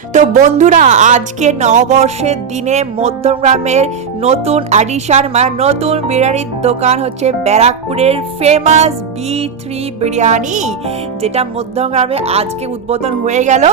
তো বন্ধুরা, আজকে নববর্ষের দিনে মধ্যমগ্রামের নতুন অ্যাডিশন মানে নতুন বিরিয়ানির দোকান হচ্ছে ব্যারাকপুরের ফেমাস B3 বিরিয়ানি, যেটা মধ্যমগ্রামে আজকে উদ্বোধন হয়ে গেল।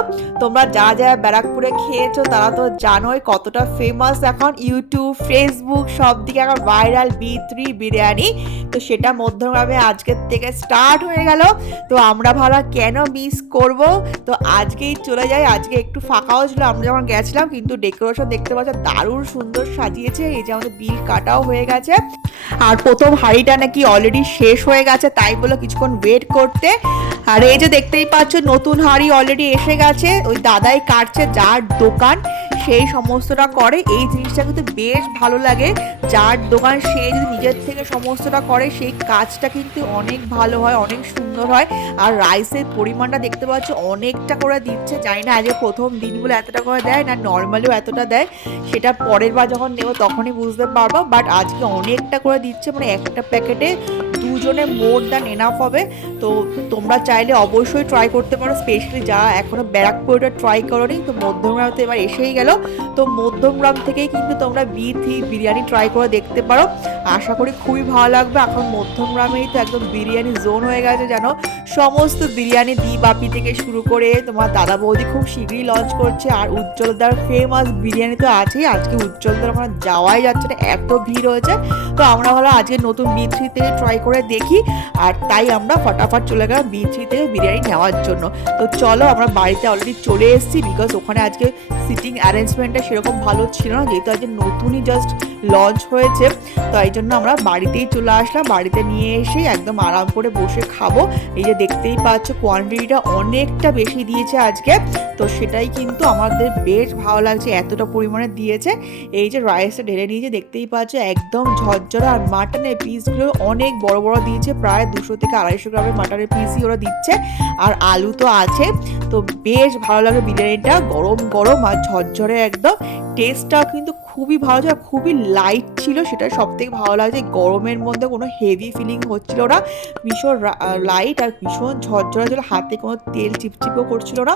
তোমরা যা যা ব্যারাকপুরে খেয়েছো তারা তো জানোই কতটা ফেমাস, এখন ইউটিউব ফেসবুক সব দিকে এখন ভাইরাল B3 বিরিয়ানি। তো সেটা মধ্যমগ্রামে আজকের থেকে স্টার্ট হয়ে গেল। তো আমরা ভালো কেন মিস করব, তো আজকেই চলে যাই। আজকে একটু ফাঁকাও ছিল আমরা যখন গেছিলাম, কিন্তু ডেকোরেশন দেখতে পাচ্ছ দারুণ সুন্দর সাজিয়েছে। এই যে আমাদের বিল কাটাও হয়ে গেছে, আর প্রথম হাঁড়িটা নাকি অলরেডি শেষ হয়ে গেছে, তাই বলে কিছুক্ষণ ওয়েট করতে। আর এই যে দেখতেই পাচ্ছ নতুন হাঁড়ি অলরেডি এসে গেছে, ওই দাদাই কাটছে, যার দোকান সেই সমস্তটা করে। এই জিনিসটা কিন্তু বেশ ভালো লাগে, যার দোকান সে যদি নিজের থেকে সমস্তটা করে সেই কাজটা কিন্তু অনেক ভালো হয়, অনেক সুন্দর হয়। আর রাইসের পরিমাণটা দেখতে পাচ্ছ অনেকটা করে দিচ্ছে, জানি না আজকে প্রথম দিন বলে এতটা করে দেয় না নর্মালিও এতটা দেয়, সেটা পরের বার যখন নেবো তখনই বুঝতে পারবো। বাট আজকে অনেকটা করে দিচ্ছে, মানে একটা প্যাকেটে দুজনে মোর দ্যান এনাফ হবে। তো তোমরা চাইলে অবশ্যই ট্রাই করতে পারো, স্পেশালি যারা এখনো ব্যারাকপুরটা ট্রাই করোনি। তো মধ্যমগ্রাম তো এবার এসেই গেল, তো মধ্যমগ্রাম থেকেই কিন্তু তোমরা B3 বিরিয়ানি ট্রাই করে দেখতে পারো। আশা করি খুবই ভালো লাগবে। এখন মধ্যমগ্রামেই তো একদম বিরিয়ানি জোন হয়ে গেছে, জানো সমস্ত বিরিয়ানি দি বাপি থেকে শুরু করে তোমার দাদা বৌদি খুব শীঘ্রই লঞ্চ করছে। আর উজ্জ্বলদার ফেমাস বিরিয়ানি তো আছেই, আজকে উজ্জ্বলদার ওখানে যাওয়াই যাচ্ছে না, এত ভিড় হয়েছে। তো আমরা ভালো আজকে নতুন B3 থেকে ট্রাই করে দেখি, আর তাই আমরা ফটাফট চলে গেলাম B3 থেকে বিরিয়ানি নেওয়ার জন্য। তো চলো, আমরা বাড়িতে অলরেডি চলে এসেছি, বিকজ ওখানে আজকে সিটিং অ্যারেঞ্জমেন্টটা সেরকম ভালো ছিল না, যেহেতু আজকে নতুনই জাস্ট লঞ্চ হয়েছে। তো এই জন্য আমরা বাড়িতেই চলে আসলাম, বাড়িতে নিয়ে এসে একদম আরাম করে বসে খাবো। এই যে দেখতেই পাচ্ছ কোয়ান্টিটিটা অনেকটা বেশি দিয়েছে আজকে, তো সেটাই কিন্তু আমাদের বেশ ভালো লাগছে, এতটা পরিমাণে দিয়েছে। এই যে রাইসটা ঢেলে নিয়েছে দেখতেই পাচ্ছ একদম ঝরঝরা, আর মাটনের পিসগুলো অনেক বড় বড় দিয়েছে, প্রায় 200 থেকে 250 গ্রামের মাটনের পিসই ওরা দিচ্ছে। আর আলু তো আছে, তো বেশ ভালো লাগে বিরিয়ানিটা, গরম গরম আর ঝরঝরে একদম। টেস্টটাও কিন্তু খুবই ভালো ছিল, খুবই লাইট ছিল, সেটা সব থেকে ভালো লাগছে। গরমের মধ্যে কোনো হেভি ফিলিং হচ্ছিল না, ভীষণ লাইট আর ভীষণ ঝরঝরা ছিল, হাতে কোনো তেল চিপচিপও করছিল না।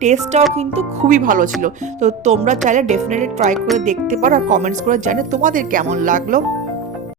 টেস্টটাও কিন্তু খুবই ভালো ছিল। তো তোমরা চাইলে ডেফিনেটলি ট্রাই করে দেখতে পারো, আর কমেন্টস করে জানে তোমাদের কেমন লাগলো।